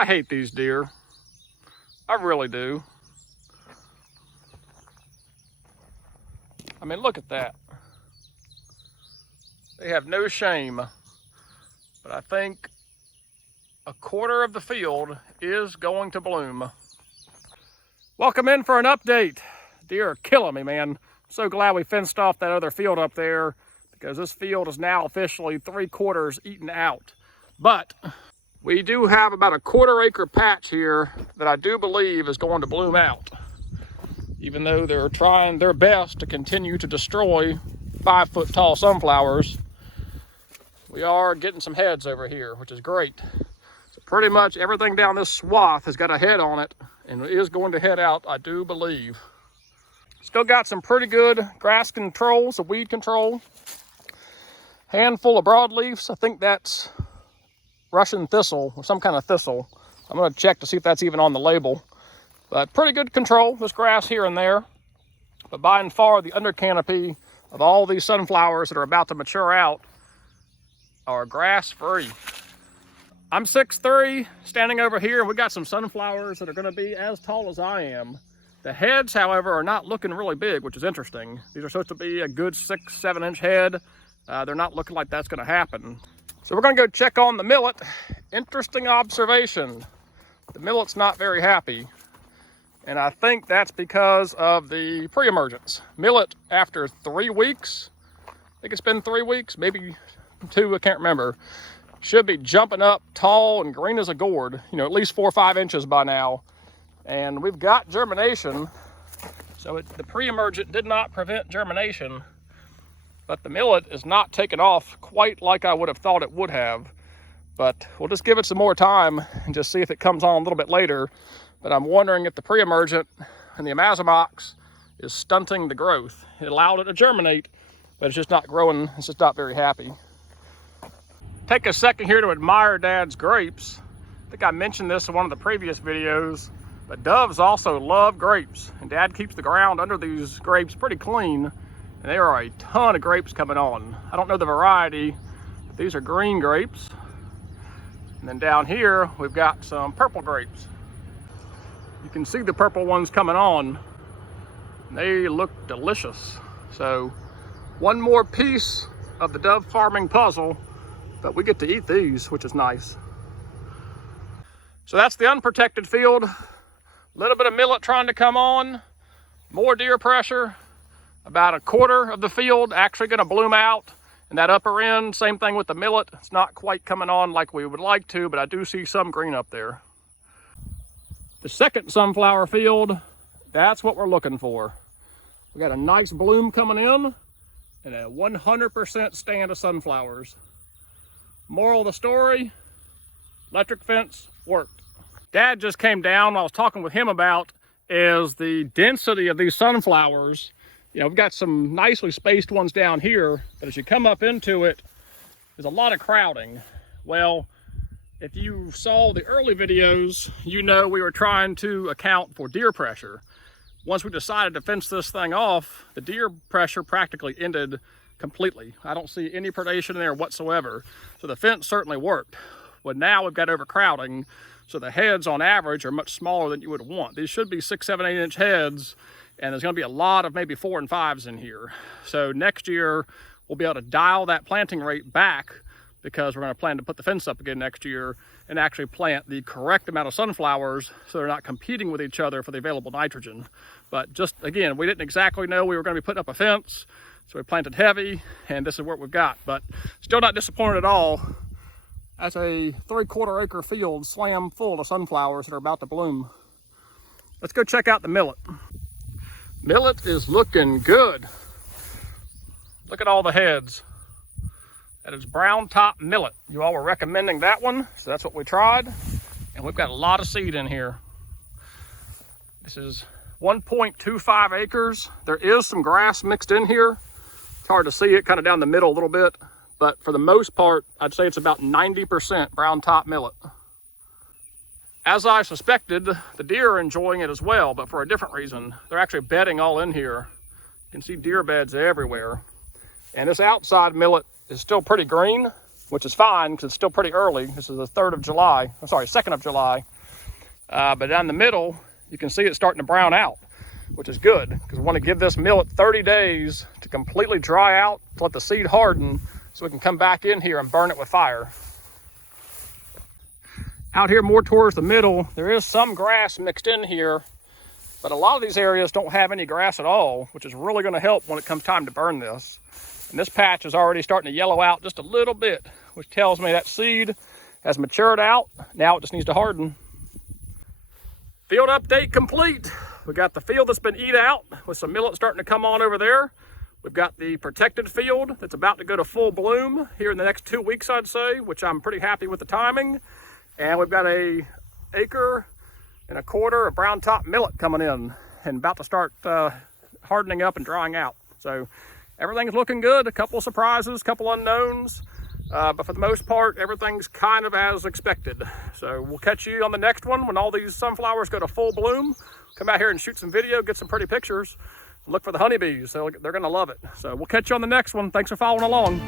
I hate these deer. I really do. I mean, look at that. They have no shame. But I think a quarter of the field is going to bloom. Welcome in for an update. Deer are killing me, man. I'm so glad we fenced off that other field up there because this field is now officially 3/4 eaten out. But we do have about a 1/4 acre patch here that I do believe is going to bloom out. Even though they're trying their best to continue to destroy 5-foot tall sunflowers, we are getting some heads over here, which is great. So pretty much everything down this swath has got a head on it and is going to head out, I do believe. Still got some pretty good grass control, some weed control. Handful of broadleafs. I think that's Russian thistle or some kind of thistle. I'm going to check to see if that's even on the label. But pretty good control. There's grass here and there. But by and far, the under canopy of all these sunflowers that are about to mature out are grass free. I'm 6'3", standing over here, and we got some sunflowers that are going to be as tall as I am. The heads, however, are not looking really big, which is interesting. These are supposed to be a good 6-7 inch head. They're not looking like that's going to happen. So we're going to go check on the millet. Interesting observation. The millet's not very happy. And I think that's because of the pre-emergence. Millet, after 3 weeks, I think it's been 3 weeks, maybe 2, I can't remember, should be jumping up tall and green as a gourd, you know, at least 4 or 5 inches by now. And we've got germination. So the pre-emergent did not prevent germination, but the millet is not taking off quite like I would have thought it would have. But we'll just give it some more time and just see if it comes on a little bit later. But I'm wondering if the pre-emergent and the amazamox is stunting the growth. It allowed it to germinate, but it's just not growing. It's just not very happy. Take a second here to admire Dad's grapes. I think I mentioned this in one of the previous videos, but doves also love grapes. And Dad keeps the ground under these grapes pretty clean. And there are a ton of grapes coming on. I don't know the variety, but these are green grapes. And then down here, we've got some purple grapes. You can see the purple ones coming on. They look delicious. So one more piece of the dove farming puzzle, but we get to eat these, which is nice. So that's the unprotected field. A little bit of millet trying to come on, more deer pressure. About a quarter of the field actually going to bloom out. And that upper end, same thing with the millet. It's not quite coming on like we would like to, but I do see some green up there. The second sunflower field, that's what we're looking for. We got a nice bloom coming in and a 100% stand of sunflowers. Moral of the story, electric fence worked. Dad just came down. What I was talking with him about is the density of these sunflowers. You know, we've got some nicely spaced ones down here, but as you come up into it, there's a lot of crowding. Well, if you saw the early videos, you know we were trying to account for deer pressure. Once we decided to fence this thing off, the deer pressure practically ended completely. I don't see any predation in there whatsoever. So the fence certainly worked. But now we've got overcrowding, so the heads on average are much smaller than you would want. These should be 6, 7, 8 inch heads, and there's gonna be a lot of maybe 4 and 5s in here. So next year, we'll be able to dial that planting rate back because we're gonna plan to put the fence up again next year and actually plant the correct amount of sunflowers so they're not competing with each other for the available nitrogen. But just, again, we didn't exactly know we were gonna be putting up a fence, so we planted heavy, and this is what we've got. But still not disappointed at all. That's a 3/4 acre field slam full of sunflowers that are about to bloom. Let's go check out the millet. Millet is looking good. Look at all the heads. That is Brown Top Millet. You all were recommending that one, so that's what we tried. And we've got a lot of seed in here. This is 1.25 acres. There is some grass mixed in here. It's hard to see it kind of down the middle a little bit, but for the most part, I'd say it's about 90% Brown Top Millet. As I suspected, the deer are enjoying it as well, but for a different reason. They're actually bedding all in here. You can see deer beds everywhere. And this outside millet is still pretty green. which is fine because it's still pretty early. This is the 3rd of July. I'm sorry, 2nd of July. But down the middle, you can see it's starting to brown out, which is good because we want to give this millet 30 days to completely dry out, to let the seed harden so we can come back in here and burn it with fire. Out here more towards the middle, there is some grass mixed in here, but a lot of these areas don't have any grass at all, which is really going to help when it comes time to burn this. And this patch is already starting to yellow out just a little bit, which tells me that seed has matured out. Now it just needs to harden. Field update complete. We got the field that's been eat out with some millet starting to come on over there. We've got the protected field that's about to go to full bloom here in the next 2 weeks, I'd say, which I'm pretty happy with the timing. And we've got a 1.25 acres of brown top millet coming in and about to start hardening up and drying out. So everything's looking good. A couple of surprises, a couple unknowns, but for the most part, everything's kind of as expected. So we'll catch you on the next one when all these sunflowers go to full bloom. Come out here and shoot some video, get some pretty pictures. Look for the honeybees. They're going to love it. So we'll catch you on the next one. Thanks for following along.